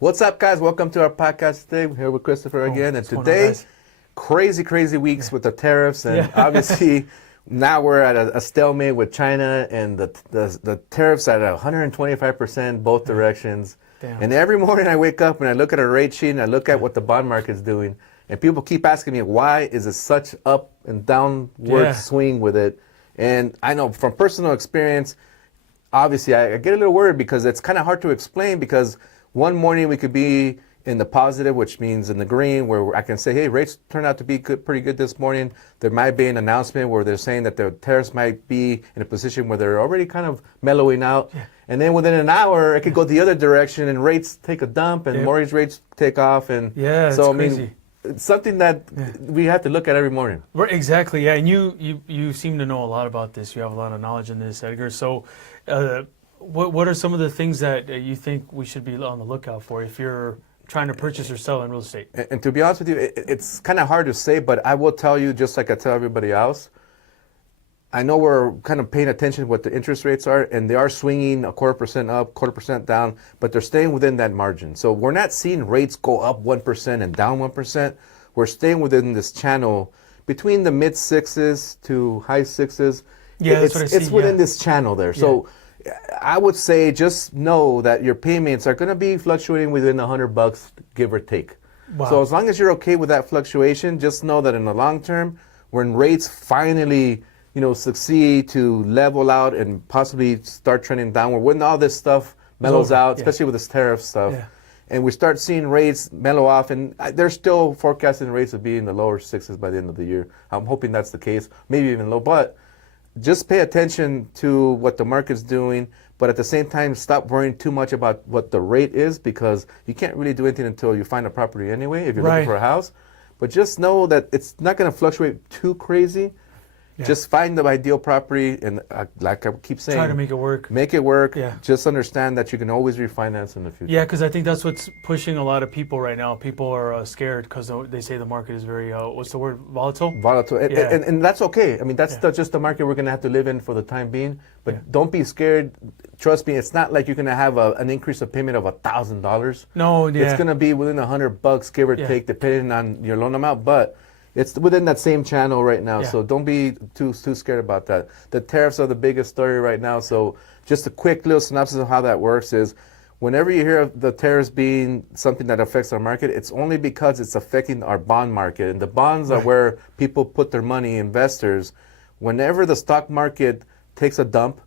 What's up, guys? Welcome to our podcast today. We're here with Christopher again. And today, crazy weeks with the tariffs. And obviously, now we're at a stalemate with China and the tariffs at 125% both directions. Damn. And every morning I wake up and I look at a rate sheet and I look at what the bond market's doing. And people keep asking me, why is it such up and downward swing with it? And I know from personal experience, obviously I get a little worried because it's kind of hard to explain, because one morning we could be in the positive, which means in the green, where I can say, hey, rates turned out to be pretty good this morning. There might be an announcement where they're saying that the tariffs might be in a position where they're already kind of mellowing out. Yeah. And then within an hour, it could go the other direction and rates take a dump and mortgage rates take off. And so, I mean, it's something that we have to look at every morning. Right, exactly, yeah. And you seem to know a lot about this. You have a lot of knowledge in this, Edgar. So what are some of the things that you think we should be on the lookout for if you're trying to purchase or sell in real estate? And to be honest with you, it's kind of hard to say, but I will tell you, just like I tell everybody else, I know we're kind of paying attention to what the interest rates are, and they are swinging 0.25% up, 0.25% down, but they're staying within that margin. So we're not seeing rates go up 1% and down 1%. We're staying within this channel between the mid sixes to high sixes. Yeah, that's what I see. It's within this channel there. Yeah. So I would say just know that your payments are going to be fluctuating within $100, give or take. Wow. So as long as you're okay with that fluctuation, just know that in the long term, when rates finally succeed to level out and possibly start trending downward, when all this stuff mellows out, especially with this tariff stuff, and we start seeing rates mellow off, and they're still forecasting rates to be in the lower sixes by the end of the year. I'm hoping that's the case, maybe even low, but just pay attention to what the market's doing, but at the same time, stop worrying too much about what the rate is, because you can't really do anything until you find a property anyway, if you're looking for a house. But just know that it's not going to fluctuate too crazy. Yeah. Just find the ideal property, and like I keep saying, try to make it work. Make it work. Yeah. Just understand that you can always refinance in the future. Yeah, because I think that's what's pushing a lot of people right now. People are scared because they say the market is very, what's the word, volatile? Volatile, and that's okay. I mean, that's just the market we're going to have to live in for the time being. But don't be scared. Trust me, it's not like you're going to have an increase of payment of $1,000. No, it's going to be within $100, give or take, depending on your loan amount. But it's within that same channel right now, so don't be too scared about that. The tariffs are the biggest story right now, so just a quick little synopsis of how that works is, whenever you hear of the tariffs being something that affects our market, it's only because it's affecting our bond market. And the bonds are where people put their money, investors. Whenever the stock market takes a dump,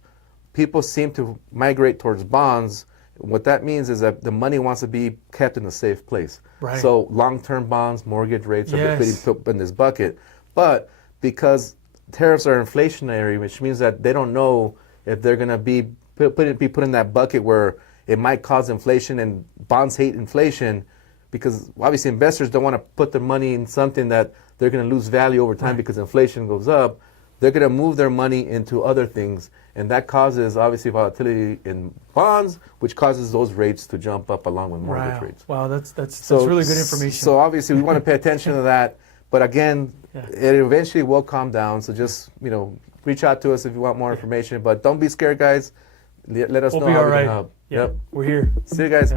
people seem to migrate towards bonds. What that means is that the money wants to be kept in a safe place. Right. So long-term bonds, mortgage rates are being put in this bucket. But because tariffs are inflationary, which means that they don't know if they're going to be put in that bucket where it might cause inflation, and bonds hate inflation, because obviously investors don't want to put their money in something that they're going to lose value over time because inflation goes up. They're going to move their money into other things, and that causes, obviously, volatility in bonds, which causes those rates to jump up along with mortgage rates. Wow, that's really good information. So obviously, we want to pay attention to that. But again, it eventually will calm down. So just reach out to us if you want more information. But don't be scared, guys. Let us know how we can help. Yep, we're here. See you guys.